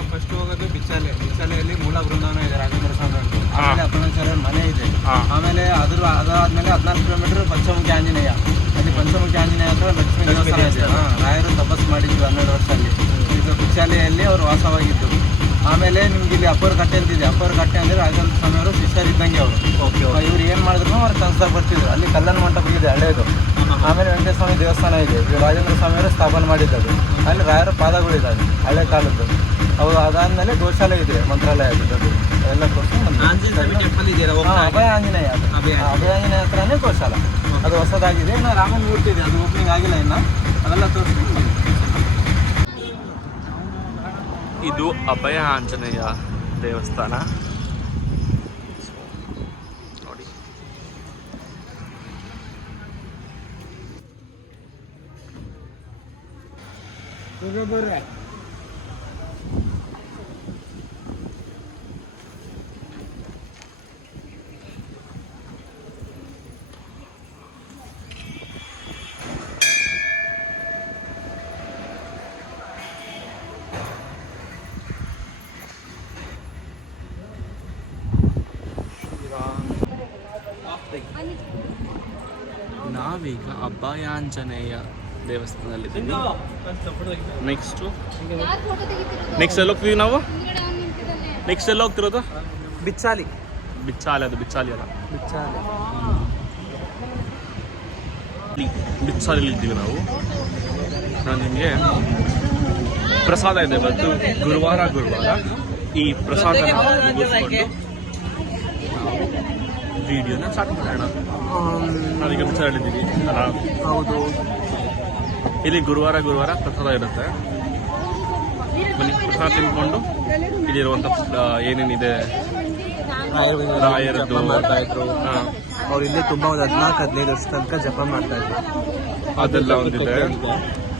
First ಹೋಗೋದು ಬಿಚ್ಚಾಲೆ. ಬಿಚ್ಚಾಲೆಯಲ್ಲಿ ಮೂಲ ಬೃಂದಾವನ ಇದೆ ರಾಘವೇಂದ್ರ ಸ್ವಾಮಿ. ಆಮೇಲೆ ಮನೆ ಇದೆ. ಹಾ. ಆಮೇಲೆ ಅದ್ರ ಅದಾದ್ಮೇಲೆ ಹದಿನಾಲ್ಕು ಕಿಲೋಮೀಟರ್ ಪಂಚಮುಖಿ ಆಂಜನೇಯ ಅಲ್ಲಿ ಪಂಚಮುಖಿ ಆಂಜನೇಯ ಹತ್ರ ಲಕ್ಷ್ಮೀ ದೇವಸ್ಥಾನ ಇದೆ. ಹಾ, ರಾಯರು ತಪಸ್ ಮಾಡಿದ್ರು ಹನ್ನೆರಡು ವರ್ಷ ಅಲ್ಲಿ. ಇದು ಬಿಚ್ಚಾಲೆಯಲ್ಲಿ ಅವರು ವಾಸವಾಗಿದ್ದು. ಆಮೇಲೆ ನಿಮ್ಗೆ ಇಲ್ಲಿ ಅಪ್ಪರ್ ಕಟ್ಟೆ ಅಂತಿದೆ ಅಪ್ಪರ್ ಕಟ್ಟೆ ಅಂದ್ರೆ ರಾಘವೇಂದ್ರ ಸ್ವಾಮಿ ಅವರು ಶಿಷ್ಯರಿದ್ದಂಗೆ ಅವರು. ಓಕೆ ಇವ್ರು ಏನ್ ಮಾಡಿದ್ರು ಅವ್ರು ಕನ್ಸ್ದಾಗ ಬರ್ತಿದ್ರು. ಅಲ್ಲಿ ಕಲ್ಯಾಣ ಮಂಟಪ ಇದೆ ಹಳೇದು. ಆಮೇಲೆ ವೆಂಕಟೇಶ್ವರ ದೇವಸ್ಥಾನ ಇದೆ. ಇದು ರಾಜೇಂದ್ರ ಸ್ವಾಮಿ ಅವರು ಸ್ಥಾಪನೆ ಮಾಡಿದ್ದದು. ಅಲ್ಲಿ ರಾಯರ ಪಾದಗಳಿದ್ದಾವೆ ಹಳೆ ಕಾಲದ್ದು. ಅವು ಅದಾದ್ಮೇಲೆ ಗೋಶಾಲೆ ಇದೆ ಮಂತ್ರಾಲಯ ಇದೆ. ಎಲ್ಲ ತೋರಿಸಿ ಹಾ, ಅಭಯ ಆಂಜನೇಯ ಅಭಯ ಆಂಜನೇಯ ಹತ್ರನೇ ಗೋಶಾಲ. ಅದು ಹೊಸದಾಗಿದೆ. ಇನ್ನು ರಾಮನ್ ಮೂರ್ತಿ ಇದೆ ಅದು ಓಪನಿಂಗ್ ಆಗಿಲ್ಲ ಇನ್ನು. ಅದೆಲ್ಲ ತೋರಿಸ್ತೀನಿ ಬನ್ನಿ. ಇದು ಅಭಯ ಆಂಜನೇಯ ದೇವಸ್ಥಾನ. ನೋಡಿ. ನಾವೀಗ ಅಭಯಾಂಜನೇಯ ದೇವಸ್ಥಾನದಲ್ಲಿದ್ದೀವಿ. ನೆಕ್ಸ್ಟು ನೆಕ್ಸ್ಟ್ ಎಲ್ಲಿ ಹೋಗ್ತೀವಿ ನಾವು? ನೆಕ್ಸ್ಟ್ ಎಲ್ಲಿ ಹೋಗ್ತಿರೋದು? ಬಿಚ್ಚಾಲಿ. ಬಿಚ್ಚಾಲಿ ಅದು ಬಿಚ್ಚಾಲಿ ಅಲ್ಲ. ಬಿಚ್ಚಾಲಿ. ಬಿಚ್ಚಾಲಿಲಿ ಇದ್ದೀವಿ ನಾವು. ನಾನು ನಿಮಗೆ ಪ್ರಸಾದ ಇದೆ ಮತ್ತು ಗುರುವಾರ ಗುರುವಾರ. ಈ ಪ್ರಸಾದ ಮುಗಿಸ್ಕೊಂಡು ನಾವು ವಿಡಿಯೋನ ಸ್ಟಾರ್ಟ್ ಮಾಡೋಣ. ನಾವೀಗ ಬಿಚ್ಚಾಲಿದ್ದೀವಿ ಅಲ್ಲ ಹೌದು. ಇಲ್ಲಿ ಗುರುವಾರ ಗುರುವಾರ ಪ್ರಸಾದ ಇರುತ್ತೆ. ಬನ್ನಿ ಪ್ರಸಾದ ತಿನ್ಕೊಂಡು ಇಲ್ಲಿರುವಂಥ ಏನೇನಿದೆ? ರಾಯರದ್ದು. ಮಾಡ್ತಾ ಇದ್ರು. ಹಾ, ಅವ್ರು ಇಲ್ಲಿ ತುಂಬಾ ಒಂದು ಹದಿನಾಲ್ಕು ಹದಿನೈದು ವರ್ಷ ತನಕ ಜಪ ಮಾಡ್ತಾ ಇದ್ರು. ಅದೆಲ್ಲ ಒಂದಿದೆ.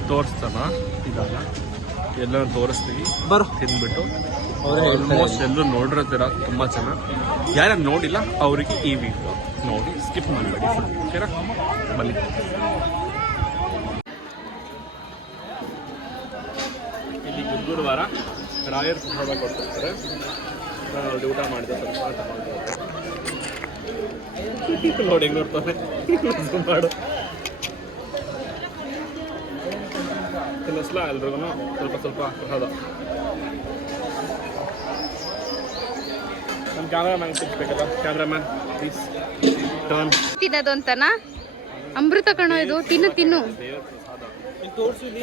ತೋರಿಸ್ತಾನ? ಇದಾಗ ಎಲ್ಲ ತೋರಿಸ್ತೀವಿ. ಬರು. ತಿಂದ್ಬಿಟ್ಟು. ಅವರೇ ಆಲ್ಮೋಸ್ಟ್ ಎಲ್ಲರೂ ನೋಡಿರ್ತೀರ ತುಂಬ ಚೆನ್ನಾಗಿ ಯಾರು ನೋಡಿಲ್ಲ ಅವರಿಗೆ ಈ ವಿಡಿಯೋ ನೋಡಿ ಸ್ಕಿಪ್ ಮಾಡಬೇಡಿ ಓಕೆನಾ ಬನ್ನಿ. ಇಲ್ಲಿ ಗುರುವಾರ ರಾಯರ್ ಪ್ರಸಾದ ಕೊಡ್ತಿರ್ತಾರೆ ಅಲ್ಲಿ ಊಟ ಮಾಡಿದೆ, ಸ್ವಲ್ಪ ನೋಡಿ, ಹೆಂಗ್ ನೋಡ್ತಾರೆ ಮಾಡು. ತಿನ್ನಿಸ್ಲಾ ಎಲ್ರಿಗೂ ಸ್ವಲ್ಪ ಸ್ವಲ್ಪ ಪ್ರಸಾದ. ನಮ್ಮ ಕ್ಯಾಮ್ರಾಮ್ಯಾನ್ ಸಿಗ್ಬೇಕಲ್ಲ ಕ್ಯಾಮ್ರಾಮ್ಯಾನ್ ಪ್ಲೀಸ್ ತಿನ್ನೋದು ಅಮೃತ ಕಣ ಇದು ತಿನ್ನು ತಿನ್ನು.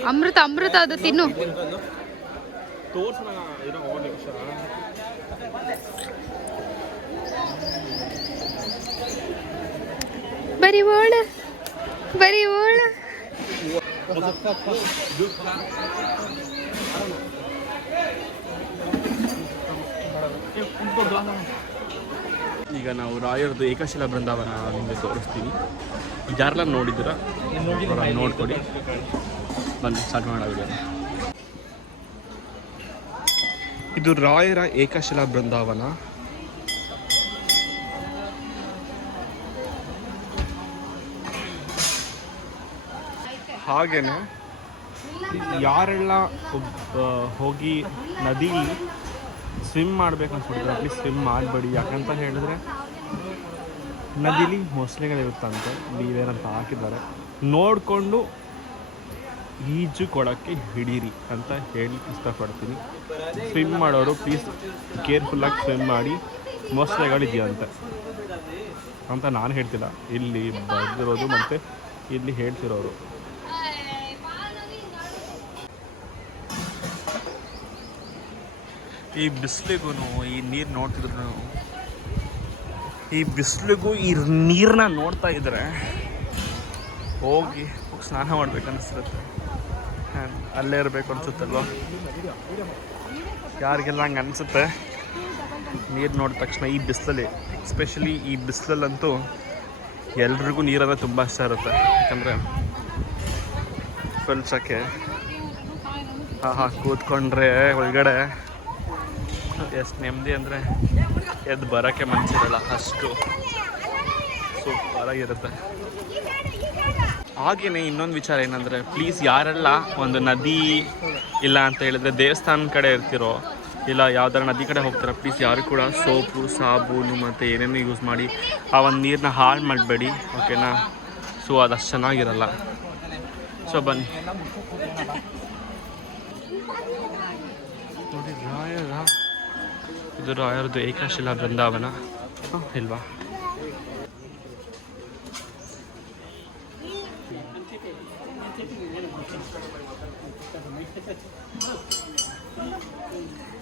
ಅಮೃತ ಅಮೃತ ಅದು ತಿನ್ನು. ಬರೀ ಓಳ ಬರೀ ಓಳ. ಈಗ ನಾವು ರಾಯರದು ಏಕಶಿಲಾ ಬೃಂದಾವನ ನಿಮಗೆ ತೋರಿಸ್ತೀವಿ ಯಾರೆಲ್ಲ ನೋಡಿದ್ದೀರಾ? ನೋಡ್ಕೊಡಿ. ಬಂದು ಸ್ಟಾರ್ಟ್ ಮಾಡೋಣ ಇದು ರಾಯರ ಏಕಶಿಲಾ ಬೃಂದಾವನ. ಹಾಗೇನೆ, ಯಾರೆಲ್ಲ ಹೋಗಿ ನದಿ ಸ್ವಿಮ್ ಮಾಡ್ಬೇಕು ಅನ್ಸ್ಬಿಟ್ಟಿದ್ರೆ ಅಟ್ಲೀಸ್ಟ್ ಸ್ವಿಮ್ ಮಾಡಬೇಡಿ ಯಾಕಂತ ಹೇಳಿದ್ರೆ, ನದಿಲಿ ಮೊಸಳೆಗಳಿರುತ್ತಂತೆ ನೀವೇನಂತ ಹಾಕಿದ್ದಾರೆ. ನೋಡಿಕೊಂಡು ಈಜು ಕೊಡೋಕ್ಕೆ ಹಿಡೀರಿ ಅಂತ ಹೇಳಿ ಇಷ್ಟಪಡ್ತೀನಿ. ಸ್ವಿಮ್ ಮಾಡೋರು ಪ್ಲೀಸ್ ಕೇರ್ಫುಲ್ಲಾಗಿ ಸ್ವಿಮ್ ಮಾಡಿ. ಮೊಸಳೆಗಳಿದೆಯಂತೆ ಅಂತ ನಾನು ಹೇಳ್ತಿಲ್ಲ. ಇಲ್ಲಿ ಬರೆದಿರೋದು ಮತ್ತು ಇಲ್ಲಿ ಹೇಳ್ತಿರೋರು. ಈ ಬಿಸಿಲಿಗೂ ಈ ನೀರು ನೋಡ್ತಿದ್ರು ಈ ಬಿಸಿಲಿಗೂ ಈ ನೀರನ್ನ ನೋಡ್ತಾ ಇದ್ರೆ ಹೋಗಿ ಹೋಗಿ ಸ್ನಾನ ಮಾಡ್ಬೇಕು ಅನಿಸ್ತಿರುತ್ತೆ ಅಲ್ಲೇ ಇರಬೇಕು ಅನಿಸುತ್ತಲ್ವ? ಯಾರಿಗೆಲ್ಲ ಹಂಗೆ ಅನಿಸುತ್ತೆ? ನೀರು ನೋಡಿದ ತಕ್ಷಣ ಈ ಬಿಸಿಲಲ್ಲಿ ಎಸ್ಪೆಷಲಿ ಈ ಬಿಸಿಲಲ್ಲಂತೂ ಎಲ್ರಿಗೂ ನೀರಂದ್ರೆ ತುಂಬ ಇಷ್ಟ ಇರುತ್ತೆ. ಯಾಕಂದರೆ ಫುಲ್ ಸಕೆ ಹಾಂ ಹಾಂ ಕೂತ್ಕೊಂಡ್ರೆ ಒಳಗಡೆ ಎಷ್ಟು ನೆಮ್ಮದಿ ಅಂದರೆ ಎದ್ದು ಬರೋಕ್ಕೆ ಮನಸ್ಸಿರಲ್ಲ ಅಷ್ಟು. ಸೂಪರಾಗಿರುತ್ತೆ. ಹಾಗೆಯೇ ಇನ್ನೊಂದು ವಿಚಾರ ಏನಂದರೆ ಪ್ಲೀಸ್ ಯಾರೆಲ್ಲ ಒಂದು ನದಿ ಇಲ್ಲ ಅಂತ ಹೇಳಿದ್ರೆ ದೇವಸ್ಥಾನ ಕಡೆ ಇರ್ತಿರೋ, ಇಲ್ಲ ಯಾವ್ದಾರ ನದಿ ಕಡೆ ಹೋಗ್ತಾರೆ ಪ್ಲೀಸ್ ಯಾರು ಕೂಡ ಸೋಪು ಸಾಬೂನು ಮತ್ತು ಏನೇನು ಯೂಸ್ ಮಾಡಿ ಆ ಒಂದು ನೀರನ್ನ ಹಾಳು ಮಾಡಬೇಡಿ ಓಕೆನಾ ಸೊ ಅದು ಅಷ್ಟು ಚೆನ್ನಾಗಿರಲ್ಲ. ಸೊ ಬನ್ನಿ. ಇದು ರಾಯರದು ಏಕಶಿಲಾ ಬೃಂದಾವನ. ಇಲ್ವಾ?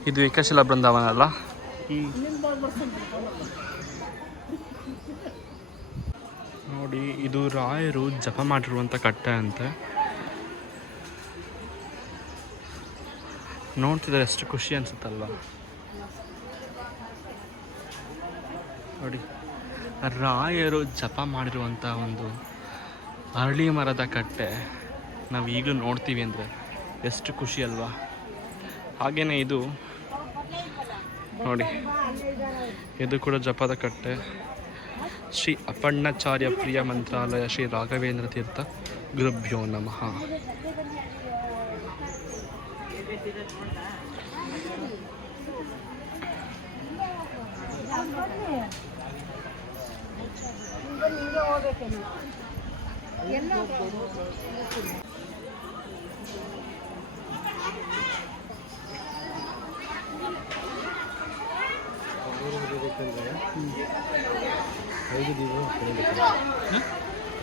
ಇದು ಏಕಶಿಲಾ ಬೃಂದಾವನ ಅಲ್ಲ? ನೋಡಿ, ಇದು ರಾಯರು ಜಪ ಮಾಡಿರುವಂತ ಕಟ್ಟೆ ಅಂತೆ. ನೋಡ್ತಿದ್ರೆ ಎಷ್ಟು ಖುಷಿ ಅನ್ಸುತ್ತಲ್ವಾ? ನೋಡಿ. ರಾಯರು ಜಪ ಮಾಡಿರುವಂಥ ಒಂದು ಅರಳಿ ಮರದ ಕಟ್ಟೆ ನಾವು ಈಗಲೂ ನೋಡ್ತೀವಿ ಅಂದರೆ ಎಷ್ಟು ಖುಷಿ ಅಲ್ವಾ. ಹಾಗೆಯೇ ಇದು ನೋಡಿ. ಇದು ಕೂಡ ಜಪದ ಕಟ್ಟೆ. ಶ್ರೀ ಅಪರ್ಣಾಚಾರ್ಯ ಪ್ರಿಯ ಮಂತ್ರಾಲಯ ಶ್ರೀ ರಾಘವೇಂದ್ರ ತೀರ್ಥ ಗುರುಭ್ಯೋ ನಮಃ. ಐದು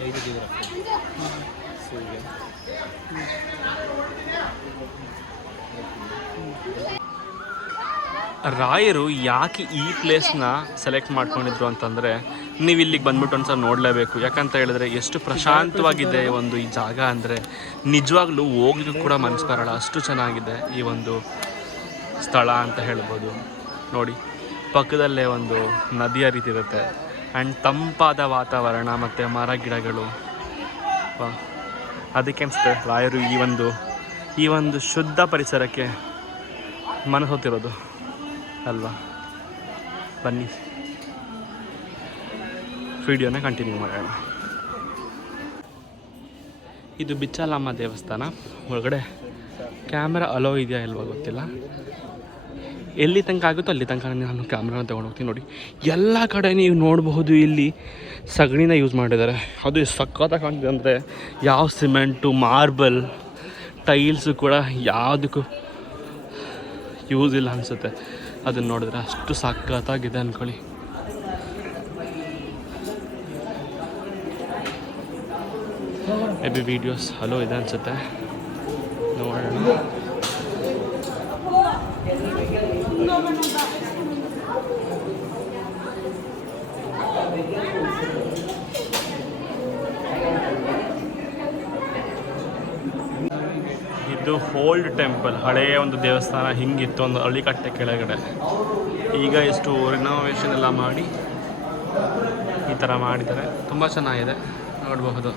ಐದು ರಾಯರು ಯಾಕೆ ಈ ಪ್ಲೇಸ್ನ ಸೆಲೆಕ್ಟ್ ಮಾಡ್ಕೊಂಡಿದ್ರು ಅಂತಂದರೆ ನೀವು ಇಲ್ಲಿಗೆ ಬಂದ್ಬಿಟ್ಟು ಒಂದ್ಸಲ ನೋಡಲೇಬೇಕು. ಯಾಕಂತ ಹೇಳಿದ್ರೆ ಎಷ್ಟು ಪ್ರಶಾಂತವಾಗಿದೆ ಒಂದು ಈ ಜಾಗ ಅಂದರೆ ನಿಜವಾಗ್ಲೂ ಹೋಗ್ಲಿಕ್ಕೂ ಕೂಡ ಮನಸ್ಸು ಬರಲ್ಲ. ಅಷ್ಟು ಚೆನ್ನಾಗಿದೆ ಈ ಒಂದು ಸ್ಥಳ ಅಂತ ಹೇಳ್ಬೋದು. ನೋಡಿ, ಪಕ್ಕದಲ್ಲೇ ಒಂದು ನದಿ ಇರುತ್ತೆ. ಆ್ಯಂಡ್ ತಂಪಾದ ವಾತಾವರಣ ಮತ್ತು ಮರ ಗಿಡಗಳು. ಅದಕ್ಕೆ ಅನಿಸುತ್ತೆ ರಾಯರು ಈ ಒಂದು ಈ ಒಂದು ಶುದ್ಧ ಪರಿಸರಕ್ಕೆ ಮನಸ್ಸು ಹೊತ್ತಿರೋದು ಅಲ್ವಾ? ಬನ್ನಿ. ವಿಡಿಯೋನ ಕಂಟಿನ್ಯೂ ಮಾಡೋಣ. ಇದು ಬಿಚ್ಚಾಲಮ್ಮ ದೇವಸ್ಥಾನ. ಒಳಗಡೆ ಕ್ಯಾಮ್ರಾ ಅಲೋ ಇದೆಯಾ ಇಲ್ವ ಗೊತ್ತಿಲ್ಲ. ಎಲ್ಲಿ ತನಕ ಆಗುತ್ತೋ ಅಲ್ಲಿ ತನಕ ನಾನು ಕ್ಯಾಮ್ರಾನ ತೊಗೊಂಡು ಹೋಗ್ತೀನಿ ನೋಡಿ. ಎಲ್ಲ ಕಡೆ ನೀವು ನೋಡಬಹುದು ಇಲ್ಲಿ ಸಗಣಿನ ಯೂಸ್ ಮಾಡಿದ್ದಾರೆ. ಅದು ಸಕ್ಕತ್ತಾಗಿ ಕಾಣ್ತಿದೆ ಅಂದರೆ ಯಾವ ಸಿಮೆಂಟು ಮಾರ್ಬಲ್ ಟೈಲ್ಸು ಕೂಡ ಯಾವುದಕ್ಕೂ ಯೂಸ್ ಇಲ್ಲ ಅನಿಸುತ್ತೆ. ಅದನ್ನು ನೋಡಿದ್ರೆ ಅಷ್ಟು ಸಕ್ಕತ್ತಾಗಿದೆ ಅಂದ್ಕೊಳ್ಳಿ ಮೇ ಬಿ ವೀಡಿಯೋಸ್ ಹಲೋ ಇದೆ ಅನಿಸುತ್ತೆ. ನೋಡೋಣ ಇದು ಓಲ್ಡ್ ಟೆಂಪಲ್ ಹಳೆಯ ಒಂದು ದೇವಸ್ಥಾನ. ಹಿಂಗಿತ್ತು ಒಂದು ಅಳಿಕಟ್ಟೆ ಕೆಳಗಡೆ. ಈಗ ಎಷ್ಟು ರಿನೋವೇಷನ್ ಎಲ್ಲ ಮಾಡಿ ಈ ಥರ ಮಾಡಿದ್ದಾರೆ. ತುಂಬ ಚೆನ್ನಾಗಿದೆ. ನೋಡಬಹುದು.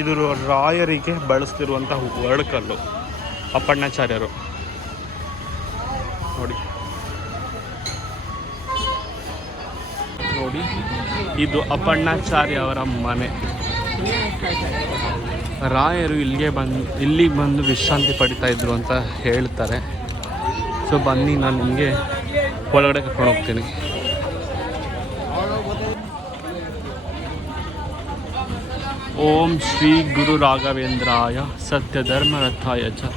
ಇದು ರಾಯರಿಗೆ ಬಳಸ್ತಿರುವಂತಹ ವರ್ಡ್ಕಲ್ಲು ಅಪ್ಪಣ್ಣಾಚಾರ್ಯರು. ನೋಡಿ. ನೋಡಿ, ಇದು ಅಪ್ಪಣ್ಣಾಚಾರ್ಯ ಅವರ ಮನೆ. ರಾಯರು ಇಲ್ಲಿಗೆ ಬಂದು ಇಲ್ಲಿಗೆ ಬಂದು ವಿಶ್ರಾಂತಿ ಪಡಿತಾ ಇದ್ರು ಅಂತ ಹೇಳ್ತಾರೆ. ಸೊ ಬನ್ನಿ, ನಾನು ನಿಮಗೆ ಒಳಗಡೆ ಕರ್ಕೊಂಡು ಹೋಗ್ತೀನಿ. ಓಂ ಶ್ರೀ ಗುರು ರಾಘವೇಂದ್ರಾಯ ಸತ್ಯ ಧರ್ಮರಥಾಯ ಚ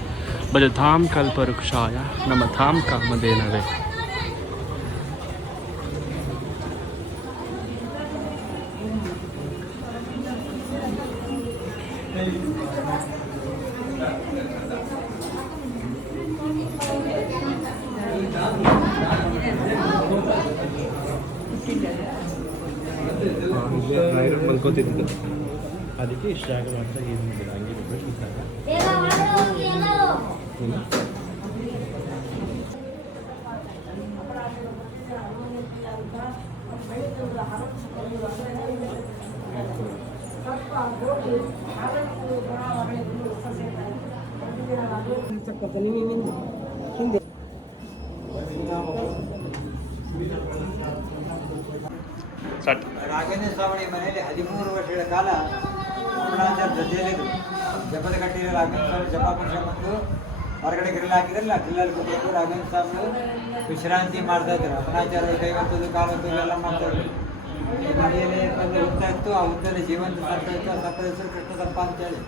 ಭಜಧಾಂ ಕಲ್ಪವೃಕ್ಷಾಯ ನಮಧಾಂ ಕಾಮಧೇನವೇ ಮಲ್ಕೋತಿದ್ದು ಅದಕ್ಕೆ ಇಷ್ಟ ಮಾತ್ರ ಯೂಸ್ ಮಾಡಿಲ್ಲ. ಹಂಗೆ ಜಾಗ ಸ್ಟಾರ್ಟ್ ರಾಘವೇಂದ್ರ ಸ್ವಾಮಿ ಮನೆಯಲ್ಲಿ ಹದಿಮೂರು ವರ್ಷಗಳ ಕಾಲ ಪೂರ್ಣಾಚಾರ ಜೊತೆಯಲ್ಲಿದ್ದರು ಜಪದ ಕಟ್ಟಿರೋ ರಾಘವೇಂದ್ರ ಜಪ ಪಕ್ಷ ಮತ್ತು ಹೊರಗಡೆ ಗ್ರಿಲ್ ಹಾಕಿದ್ರಲ್ಲ, ಗ್ರಿಲ್ಲಲ್ಲಿ ಕೂತ್ಕೊಂಡು ರಾಘವೇಂದ್ರ ಸ್ವಾಮಿ ವಿಶ್ರಾಂತಿ ಮಾಡ್ತಾ ಇದ್ರು. ಅಪನಾಚಾರ ಕೈ ಹೊತ್ತದು ಕಾಲು ಹೊತ್ತದು ಎಲ್ಲ ಮಾಡ್ತಾ ಇದ್ರು. ಮನೆಯಲ್ಲಿ ಬಂದು ಹುತ್ತ ಇತ್ತು. ಆ ಹುತ್ತಲ್ಲಿ ಜೀವಂತ ಸರ್ಪ ಇತ್ತು. ಆ ಸರ್ಪದ ಹೆಸರು ಕೃಷ್ಣ ಸರ್ಪ ಅಂತೇಳಿ.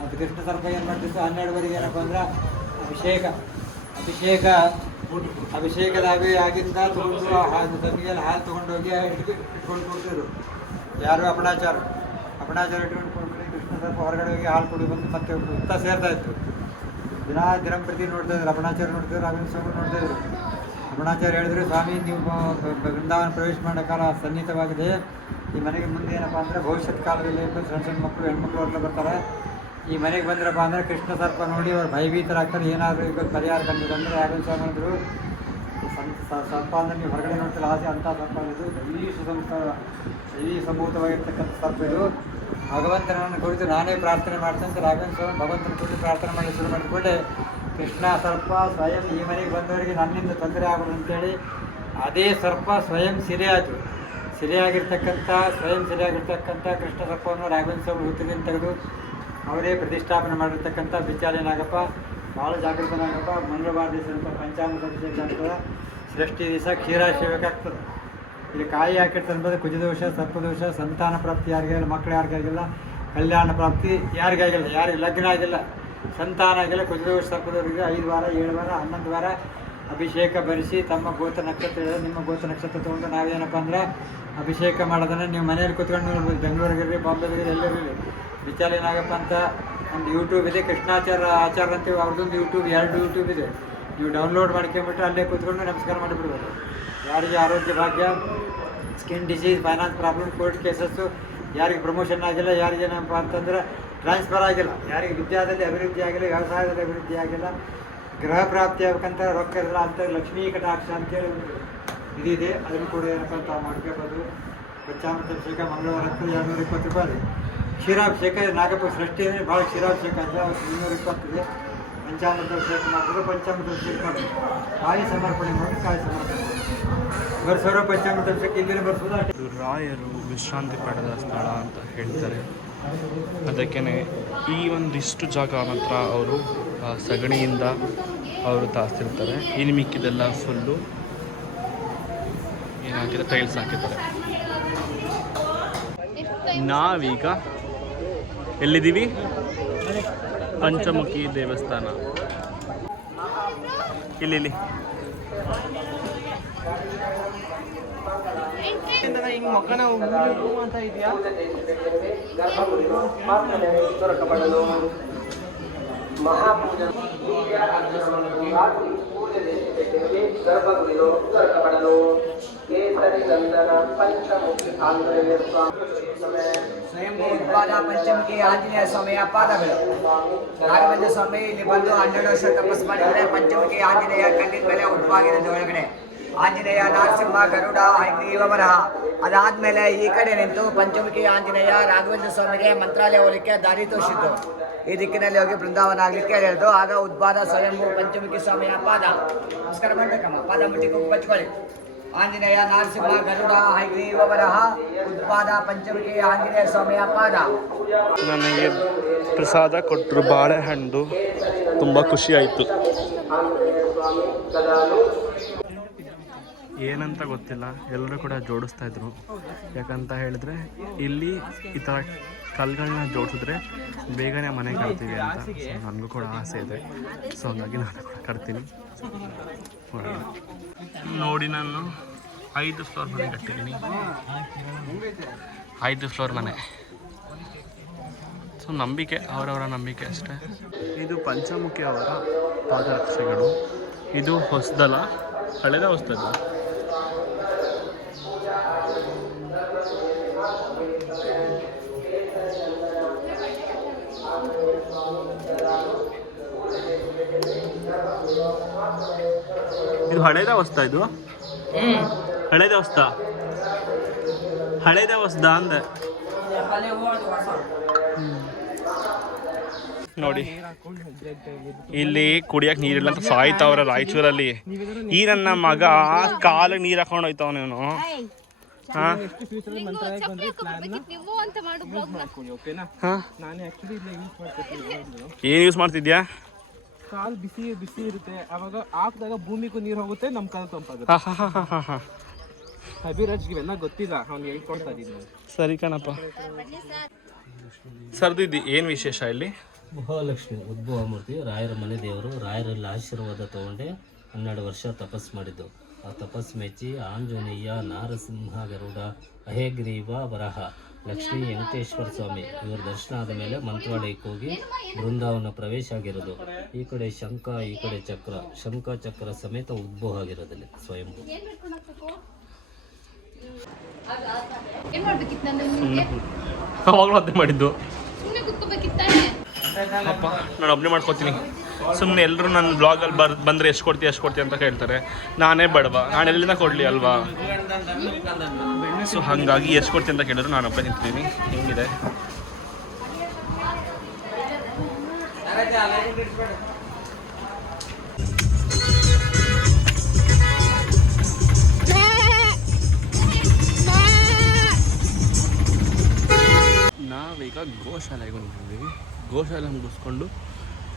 ಅದು ಕೃಷ್ಣ ಸರ್ಪ ಏನು ಮಾಡ್ತಿತ್ತು? ಹನ್ನೆರಡುವರೆಗೆ ಏನಪ್ಪ ಅಂದ್ರೆ, ಅಭಿಷೇಕ. ಅಭಿಷೇಕ, ಅಭಿಷೇಕದ ಅಭಿ ಆಗಿದ್ದ ತಗೊಂಡು ಹಾಲು ತಂಗಿಯಲ್ಲಿ ಹಾಲು ತೊಗೊಂಡೋಗಿ ಇಟ್ಕೊ- ಇಟ್ಕೊಂಡು ಕೊಡ್ತಿದ್ರು ಯಾರು? ಅಪಣಾಚಾರ ಅಪಣಾಚಾರ ಇಟ್ಕೊಂಡು ಕೃಷ್ಣ ಹೊರಗಡೆ ಹೋಗಿ ಹಾಲು ಕುಡಿ ಬಂದು ಮತ್ತೆ ಉತ್ತ ಸೇರ್ತಾ ಇತ್ತು ದಿನ ದಿನಂಪ್ರತಿ ನೋಡ್ತಾ ಇದ್ರು ರಮಣಾಚಾರ್ಯ ನೋಡ್ತಿದ್ರು ರಾಘವೇಂದ್ರ ಸ್ವಾಮಿ ನೋಡ್ತಾ ಇದ್ರು. ರಮಣಾಚಾರ್ಯ ಹೇಳಿದ್ರು, ಸ್ವಾಮಿ, ನೀವು ಬೃಂದಾವನ ಪ್ರವೇಶ ಮಾಡೋ ಕಾಲ ಸನ್ನಿಹಿತವಾಗಿದೆ. ಈ ಮನೆಗೆ ಮುಂದೆ ಏನಪ್ಪಾ ಅಂದರೆ ಭವಿಷ್ಯತ್ ಕಾಲದಲ್ಲಿ ಸಣ್ಣ ಸಣ್ಣ ಮಕ್ಕಳು, ಹೆಣ್ಮಕ್ಳು ಹೊರಗೆ ಬರ್ತಾರೆ. ಈ ಮನೆಗೆ ಬಂದ್ರಪ್ಪ ಅಂದರೆ ಕೃಷ್ಣ ಸರ್ಪ ನೋಡಿ ಅವ್ರು ಭಯಭೀತರಾಗ್ತಾರೆ ಏನಾದರೂ ಈಗ ಪರಿಹಾರ ಕಂಡಿದೆ ಅಂದರೆ ರಾಘವೇಂದ್ರ ಸ್ವಾಮಿ ಅಂದರು ಸರ್ಪ ಅಂದರೆ ನೀವು ಹೊರಗಡೆ ನೋಡ್ತಿಲ್ಲ, ಆಸೆ ಅಂಥ ಸರ್ಪ ಇದು ದೈವೀ ಸುಸಂತ ದೈವೀ ಸಂಭೂತವಾಗಿರ್ತಕ್ಕಂಥ ಸರ್ಪ ಇದು. ಭಗವಂತನನ್ನು ಕುರಿತು ನಾನೇ ಪ್ರಾರ್ಥನೆ ಮಾಡ್ತಂತೆ ರಾಘವೇಂದ್ರ ಸ್ವಾಮಿ ಭಗವಂತನ ಕುರಿತು ಪ್ರಾರ್ಥನೆ ಮಾಡಿ ಶುರು ಮಾಡಿಕೊಂಡೆ ಕೃಷ್ಣ ಸರ್ಪ ಸ್ವಯಂ ಈ ಮನೆಗೆ ಬಂದವರಿಗೆ ನನ್ನಿಂದ ತೊಂದರೆ ಆಗೋದು ಅಂತೇಳಿ ಅದೇ ಸರ್ಪ ಸ್ವಯಂ ಸಿರೆಯಾಯಿತು ಸಿರೆಯಾಗಿರ್ತಕ್ಕಂಥ, ಸ್ವಯಂ ಸಿರೆಯಾಗಿರ್ತಕ್ಕಂಥ ಕೃಷ್ಣ ಸರ್ಪವನ್ನು ರಾಘವೇಂದ್ರ ಸ್ವಾಮಿ ಹುತ್ತಿನಿಂದ ತೆಗೆದು ಅವರೇ ಪ್ರತಿಷ್ಠಾಪನೆ ಮಾಡಿರ್ತಕ್ಕಂಥ ಬಿಚ್ಚಾಲೆ ಭಾಳ ಜಾಗೃತನಾಗಪ್ಪ, ಮಂಗಳವಾರ ದಿವಸ ಪಂಚಾಮೃತ ಅಭಿಷೇಕ ಆಗ್ತದೆ. ಸೃಷ್ಟಿ ದಿವಸ ಕ್ಷೀರಾಭಿಷೇಕ ಇಲ್ಲಿ ಕಾಯಿ ಹಾಕಿರ್ತಾರೆ ಅಂದರೆ ಕುಜದೋಷ ಸರ್ಪದೋಷ ಸಂತಾನ ಪ್ರಾಪ್ತಿ ಯಾರಿಗಾಗಿಲ್ಲ ಮಕ್ಕಳು ಯಾರಿಗಾಗಿಲ್ಲ, ಕಲ್ಯಾಣ ಪ್ರಾಪ್ತಿ ಯಾರಿಗಾಗಿಲ್ಲ, ಯಾರಿಗೆ ಲಗ್ನ ಆಗಿಲ್ಲ, ಸಂತಾನ ಆಗಿಲ್ಲ ಕುಜದೋಷ ಸರ್ಪದವರಿಗೆ ಐದು ವಾರ, ಏಳು ವಾರ, ಹನ್ನೊಂದು ವಾರ ಅಭಿಷೇಕ ಭರಿಸಿ ತಮ್ಮ ಗೋತ್ರ ನಕ್ಷತ್ರ ಹೇಳಿದ್ರೆ ನಿಮ್ಮ ಗೋತ್ರ ನಕ್ಷತ್ರ ತೊಗೊಂಡು ನಾವೇನಪ್ಪ ಅಂದ್ರೆ ಅಭಿಷೇಕ ಮಾಡೋದನ್ನು ನೀವು ಮನೆಯಲ್ಲಿ ಕೂತ್ಕೊಂಡು ನೋಡ್ಬೋದು. ಬೆಂಗಳೂರಿಗಿರಲಿ ಬಾಂಬೆಗಿರಲಿ ಎಲ್ಲರಿರಲಿ ವಿಚಾಲೇನಾಗಪ್ಪ ಅಂತ ಒಂದು ಯೂಟ್ಯೂಬ್ ಇದೆ ಕೃಷ್ಣಾಚಾರ ಆಚಾರ ಅಂತೇಳಿ ಅವ್ರದ್ದೊಂದು ಯೂಟ್ಯೂಬ್ ಎರಡು ಯೂಟ್ಯೂಬ್ ಇದೆ. ನೀವು ಡೌನ್ಲೋಡ್ ಮಾಡ್ಕೊಂಬಿಟ್ಟು ಅಲ್ಲೇ ಕೂತ್ಕೊಂಡು ನಮಸ್ಕಾರ ಮಾಡಿಬಿಡ್ಬೋದು. ಯಾರಿಗೆ ಆರೋಗ್ಯ ಭಾಗ್ಯ skin disease finance problem court cases ಯಾರಿಗೆ ಪ್ರಮೋಷನ್ ಆಗಿಲ್ಲ ಯಾರಿಗೇನಪ್ಪ ಅಂತಂದ್ರೆ ಟ್ರಾನ್ಸ್ಫರ್ ಆಗಿಲ್ಲ. ಯಾರಿಗೆ ವಿದ್ಯಾದಲ್ಲಿ ಅಭಿವೃದ್ಧಿ ಆಗಿಲ್ಲ, ವ್ಯವಸಾಯದಲ್ಲಿ ಅಭಿವೃದ್ಧಿ ಆಗಿಲ್ಲ, ಗೃಹ ಪ್ರಾಪ್ತಿ ಆಗ್ಬೇಕಂತ ರೊಕ್ಕ ಇರಲ್ಲ ಅಂತ ಲಕ್ಷ್ಮೀ ಕಟಾಕ್ಷ ಅಂತೇಳಿ ಒಂದು ಇದಿದೆ ಅದನ್ನು ಕೂಡ ಏನಪ್ಪ ಅಂತ ಮಾಡ್ಕೋಬೋದು. ಪಂಚಾಮೃತ ಅಭಿಷೇಕ ಮಂಗಳವಾರ ಹತ್ತು, ಎರಡುನೂರ ಇಪ್ಪತ್ತು ರೂಪಾಯಿ ಕ್ಷೀರಾಭಿಷೇಕ ನಾಗಪ್ಪ ಸೃಷ್ಟಿ ಅಂದರೆ ಭಾಳ ಕ್ಷೀರಾಭಿಷೇಕ ಇದೆ ಅವತ್ತು ಮುನ್ನೂರ ಇಪ್ಪತ್ತಿದೆ ಪಂಚಾಮೃತ ಅಭಿಷೇಕ ಮಾಡಿದ್ರೆ ಪಂಚಾಮೃತ ಅಭಿಷೇಕ ಮಾಡಿ ಕಾಯಿ ಸಮರ್ಪಣೆ ಮಾಡಿ ಕಾಯಿ ಸಮರ್ಪಣೆ ಇದು ರಾಯರು ವಿಶ್ರಾಂತಿ ಪಡೆದ ಸ್ಥಳ ಅಂತ ಹೇಳ್ತಾರೆ. ಅದಕ್ಕೇ ಈ ಒಂದಿಷ್ಟು ಜಾಗ ಮಾತ್ರ ಅವರು ಸಗಣಿಯಿಂದ ಅವರು ತಾಸ್ತಿರ್ತಾರೆ ಇನ್ನು ಮಿಕ್ಕಿದೆಲ್ಲ ಫುಲ್ಲು ಏನು ಹಾಕಿದ್ರೆ ಟೈಲ್ಸ್ ಹಾಕಿದ್ದಾರೆ. ನಾವೀಗ ಎಲ್ಲಿದ್ದೀವಿ? ಪಂಚಮುಖಿ ದೇವಸ್ಥಾನ. ಇಲ್ಲಿ. ಹಿಂಗೆ ಮಕ್ಕಳ ಅಂತ ಇದೆಯಾ? ಸ್ವಯಂ ಉತ್ಪಾದ ಪಂಚಮುಖಿ ಆಂಜನೇಯ ಸ್ವಾಮಿಯ ಪಾದಗಳು. ರಾಘವೇಂದ್ರ ಸ್ವಾಮಿ ಇಲ್ಲಿ ಬಂದು ಹನ್ನೆರಡು ವರ್ಷ ತಪಸ್ ಮಾಡಿದರೆ ಪಂಚಮುಖಿ ಆಂಜನೇಯ ಕಲ್ಲಿನ ಮೇಲೆ ಉತ್ಪಾಗಿದೆ ಒಳಗಡೆ. ಆಂಜನೇಯ ನರಸಿಂಹ ಗರುಡ ಹೈಗ್ರೀವ ವರಹ ಅದಾದ್ಮೇಲೆ ಈ ಕಡೆ ನಿಂತು ಪಂಚಮುಖಿ ಆಂಜನೇಯ ರಾಘವೇಂದ್ರ ಸ್ವಾಮಿಗೆ ಮಂತ್ರಾಲಯ ಹೋಲಿಕೆ ದಾರಿ ತೋರಿಸಿದ್ದು. ಈ ದಿಕ್ಕಿನಲ್ಲಿ ಹೋಗಿ ಬೃಂದಾವನ ಆಗ್ಲಿಕ್ಕೆ ಹೇಳಿದ್ರು ಆಗ ಉದ್ಭಾದ ಸ್ವಯಂ ಪಂಚಮುಖಿ ಸ್ವಾಮಿಯ ಪಾದ. ನಮಸ್ಕಾರ ಮಾಡ್ಬೇಕಮ್ಮ. ಪಾದ ಮುಟ್ಟಿಗೆ ಬಚ್ಕೊಳ್ಳಿ. ಆಂಜನೇಯ ನರಸಿಂಹ ಗರುಡ ಹೈಗ್ರೀವ ಉತ್ಪಾದ ಪಂಚಮುಖಿ ಆಂಜನೇಯ ಸ್ವಾಮಿಯ ಪಾದ. ನನಗೆ ಪ್ರಸಾದ ಕೊಟ್ಟರು ಬಾಳೆಹಣ್ಣು. ತುಂಬ ಖುಷಿ ಆಯಿತು. ಏನಂತ ಗೊತ್ತಿಲ್ಲ. ಎಲ್ಲರೂ ಕೂಡ ಜೋಡಿಸ್ತಾ ಇದ್ರು. ಯಾಕಂತ ಹೇಳಿದ್ರೆ ಇಲ್ಲಿ ಈ ಥರ ಕಲ್ಗಳನ್ನ ಜೋಡಿಸಿದ್ರೆ ಬೇಗನೆ ಮನೆ ಕಟ್ತೀವಿ ಅಂತ. ನನಗೂ ಕೂಡ ಆಸೆ ಇದೆ. ಸೊ ಹಂಗಾಗಿ ನಾನು ಕೂಡ ಕಟ್ತೀನಿ. ನೋಡಿ ನಾನು ಐದು ಫ್ಲೋರ್ ಮನೆ ಕಟ್ಟಿದ್ದೀನಿ. ಐದು ಫ್ಲೋರ್ ಮನೆ. ಸೊ ನಂಬಿಕೆ, ಅವರವರ ನಂಬಿಕೆ ಅಷ್ಟೇ. ಇದು ಪಂಚಮುಖಿ ಅವರ ಪಾದರಕ್ಷೆಗಳು. ಇದು ಹೊಸದಲ್ಲ, ಹಳೆದ ಹೊಸದಲ್ಲ. ಇದು ಹಳೇದ ವಸ್ತ ಇದು? ಹಳೇದ ಹೊಸ್ತಾ? ಹಳೇದ ವಸ್ತ ಅಂದೆ. ನೋಡಿ ಇಲ್ಲಿ ಕುಡಿಯಕ್ ನೀರಿಲ್ಲ ಅಂತ ಸಾಯ್ತಾವ್ರ ರಾಯಚೂರಲ್ಲಿ. ಈ ನನ್ನ ಮಗ ಕಾಲಿಗೆ ನೀರು ಹಾಕೊಂಡು ಹೋಯ್ತಾವ ನೀನು ಏನು ಯೂಸ್ ಮಾಡ್ತಿದ್ಯಾ? ಕಾಲು ಬಿಸಿ ಬಿಸಿ ಇರುತ್ತೆ. ಅವಾಗ ಹಾಕಿದಾಗ ಭೂಮಿಗೂ ನೀರು ಹೋಗುತ್ತೆ ನಮ್ಮ ಕಾಲು ತಂಪಾಗುತ್ತೆ. ಅಭಿರಾಜ್ ಅಭಿರಾಜ್ಗೆ ಇವೆಲ್ಲ ಗೊತ್ತಿಲ್ಲ ಅವ್ನು ಹೇಳ್ಕೊಡ್ತಾ ಇದ್ದೀನಿ ಸರಿ ಕಣಪ್ಪ. ಸರ್ದಿದ್ದು ಏನು ವಿಶೇಷ ಇಲ್ಲಿ? ಮಹಾಲಕ್ಷ್ಮಿ ಉದ್ಭವ ಮೂರ್ತಿ ರಾಯರ ಮನೆ ದೇವರು ರಾಯರಲ್ಲಿ ಆಶೀರ್ವಾದ ತಗೊಂಡೆ ಹನ್ನೆರಡು ವರ್ಷ ತಪಸ್ ಮಾಡಿದ್ದು. ಆ ತಪಸ್ ಮೆಚ್ಚಿ ಆಂಜನೇಯ ನಾರಸಿಂಹ ಗರುಡ ಅಹೇಗ್ರೀವ ವರಹ. ಲಕ್ಷ್ಮೀ ವೆಂಕಟೇಶ್ವರ ಸ್ವಾಮಿ ಇವರ ದರ್ಶನ ಆದ ಮೇಲೆ ಮಂತ್ರಾಲಯಕ್ಕೆ ಹೋಗಿ ಬೃಂದಾವನ ಪ್ರವೇಶ ಆಗಿರೋದು. ಈ ಕಡೆ ಶಂಖ ಈ ಕಡೆ ಚಕ್ರ ಶಂಖ ಚಕ್ರ ಸಮೇತ ಉದ್ಭವ ಆಗಿರೋದಲ್ಲಿ ಸ್ವಯಂ ಮಾಡಿದ್ದು. ನಾನು ಮಾಡ್ಕೋತೀನಿ. ಸುಮ್ಮನೆ ಎಲ್ಲರೂ ನನ್ನ ಬ್ಲಾಗಲ್ಲಿ ಬರ್, ಬಂದರೆ ಎಷ್ಟು ಕೊಡ್ತೀಯ ಎಷ್ಟು ಕೊಡ್ತೀಯ ಅಂತ ಕೇಳ್ತಾರೆ. ನಾನೇ ಬಡವ, ನಾನು ಎಲ್ಲಿಂದ ಕೊಡಲಿ ಅಲ್ವಾ? ಸೊ ಹಾಗಾಗಿ ಎಷ್ಟು ಕೊಡ್ತೀನಿ ಅಂತ ಕೇಳಿದ್ರು ನಾನು ಒಬ್ಬ ನಿಂತಿದ್ದೀನಿ. ಹೆಂಗಿದೆ? ನಾವೀಗ ಗೋಶಾಲೆಗೆ ಬಂದಿದ್ದೀವಿ ಗೋಶಾಲೆ ಮುಗಿಸ್ಕೊಂಡು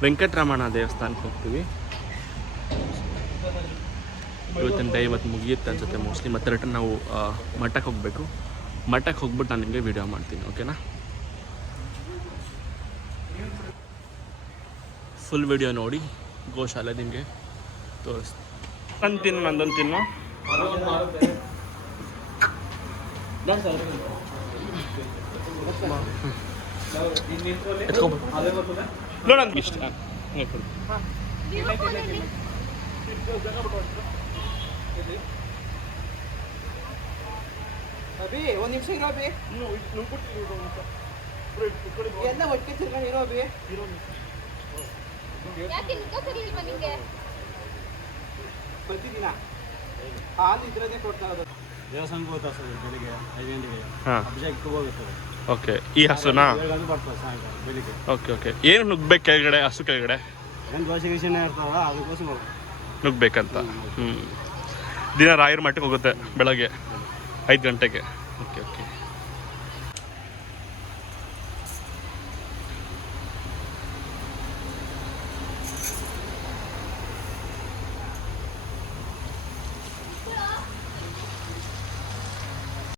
ವೆಂಕಟರಮಣ ದೇವಸ್ಥಾನಕ್ಕೆ ಹೋಗ್ತೀವಿ. ಇವತ್ತಿನ ಡೇ ಇವತ್ತು ಮುಗಿಯುತ್ತೆ ಅನ್ಸುತ್ತೆ ಮೋಸ್ಟ್ಲಿ ಮತ್ತೆ ರಿಟರ್ನ್ ನಾವು ಮಠಕ್ಕೆ ಹೋಗಬೇಕು. ಮಠಕ್ಕೆ ಹೋಗ್ಬಿಟ್ಟು ನಾನು ನಿಮಗೆ ವಿಡಿಯೋ ಮಾಡ್ತೀನಿ ಓಕೆನಾ ಫುಲ್ ವಿಡಿಯೋ ನೋಡಿ, ಗೋಶಾಲೆ ನಿಮಗೆ ತೋರಿಸ್ತೀನಿ. ನಾನು ತಿನ್ನು ನಂದೊಂದು ತಿನ್ನು. ಎತ್ಕೊ ನೋಡ ಇಷ್ಟ. ಅಭಿ ಒಂದು ನಿಮಿಷ ಇರೋ ಅಭಿ. ಎಲ್ಲ ಒಟ್ಟಿಗೆ ತಿರ್ಕೊಂಡು ಇರೋ ಅಭಿ. ಯಾಕೆ ನಿಂತ್ಕೊತಿರ್ಲಿಲ್ವಾ ನಿಂಗೆ? ಬರ್ತಿದ್ದೀನ ಹಾಲು ಇದ್ರದೇ ಕೊಡ್ತಾ ಇರೋದು. ದೇವಸ್ಥಾನಕ್ಕೆ ಹೋಗ್ತಾ ಸರ್ ಬೆಳಿಗ್ಗೆ ಐದು ಗಂಟೆಗೆ. ಅಭಿಷೇಕಕ್ಕೆ ಹೋಗುತ್ತೆ ಓಕೆ, ಈ ಹಸುನಾ? Okay okay. ಏನು ನುಗ್ಬೇಕು ಕೆಳಗಡೆ, ಹಸು ಕೆಳಗಡೆ? ನುಗ್ಬೇಕಂತ. ಹ್ಞೂ ದಿನ ರಾಯರ ಮಟ್ಟಿಗೆ ಹೋಗುತ್ತೆ ಬೆಳಗ್ಗೆ ಐದು ಗಂಟೆಗೆ. Okay okay.